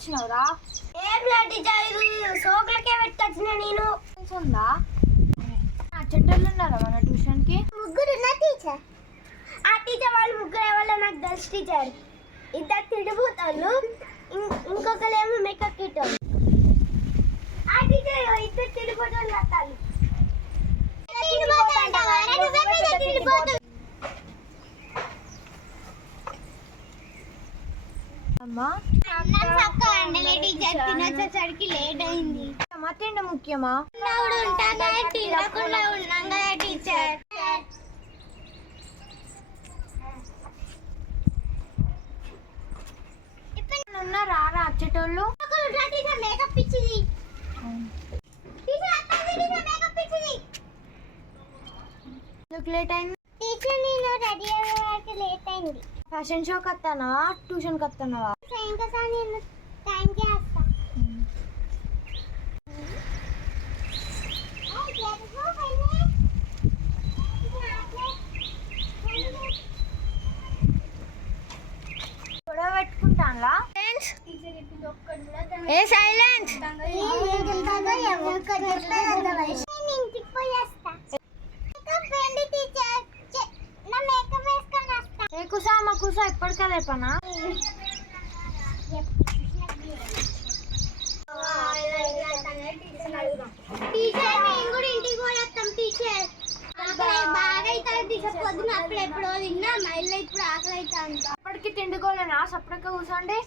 వచ్చినావురా? ఏం టీచర్ సోకులకే పెట్టొచ్చిన నేను. ఉందా చెట్టెళ్ళు ఉన్నారా మన ట్యూషన్ కి? ముగ్గురు ఉన్నా టీచర్. ఆ టీచర్ వాళ్ళు ముగ్గురు ఎవరో నాకు తెలుసు టీచర్. ఇద్దరు తిడిపోతాను, ఇంకొకరేమో మేకప్ కిట్. ఆ టీచర్ ఇద్దరు తిడిపోతాను లట్టాలి. అమ్మా టీచర్ తినొచ్చేసరికి లేట్ అయింది. తిండి ముఖ్యమా? తినకుండా ఉన్నాం కదా టీచర్. ఉన్నారా వచ్చేటోళ్ళు? మేకప్ ఇచ్చింది ఎందుకు లేట్ అయింది? టీచర్ నేను రెడీ అయ్యేవారికి లేట్ అయింది. ఫ్యాషన్ షోకి వస్తానా ట్యూషన్కి వస్తున్నావా? ఇంకోసారి నేను టైంకి వస్తా. గొడవ పెట్టుకుంటానులా? ఏ సైలెన్స్. ఇంటికి పోయి వస్తా. టీచర్ నా మేకప్ వేసుకొని వస్తా. ఏ కుసా మా కుసా ఎప్పటికదే పనా? టీచర్ మేము కూడా ఇంటికి పోయేస్తాం టీచర్. బాగా అవుతుంది టీచర్. పొద్దున అప్పుడు ఎప్పుడో తిన్నా మళ్ళీ ఇప్పుడు ఆకలి అవుతుంది. అప్పటికి తిండుకోలేనా? సపరేట్గా కూర్చోండి.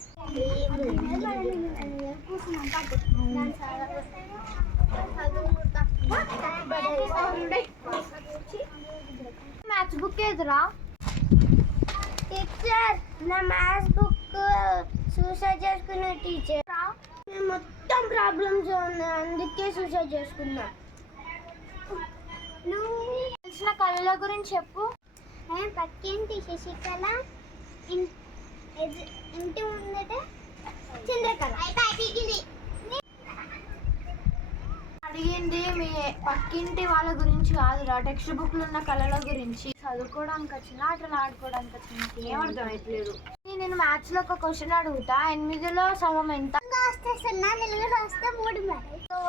మ్యాథ్స్ బుక్ ఏదిరా? టీచర్ నా మ్యాథ్స్ బుక్ సూసైడ్ చేసుకున్నా టీచర్. మొత్తం ప్రాబ్లమ్స్ ఉన్నాయి, అందుకే సూసైడ్ చేసుకున్నా. నువ్వు తెలిసిన కళల గురించి చెప్పు. పక్కింటి శశికళ, ఇంటి ముందట చంద్రకళ. అడిగింది మీ పక్కింటి వాళ్ళ గురించి కాదురా, టెక్స్ట్ బుక్లు ఉన్న కళల గురించి. చదువుకోవడానికి వచ్చిన ఆటలు ఆడుకోవడానికి వచ్చిన ఏం అర్థమవుతలేదు. నేను మ్యాథ్స్ లో ఒక క్వశ్చన్ అడుగుతా, 8లో సగం ఎంత?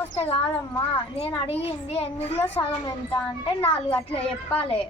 వస్తే కాదమ్మా, నేను అడిగింది 8లో సగం ఎంత అంటే 4 అట్లా చెప్పాలి.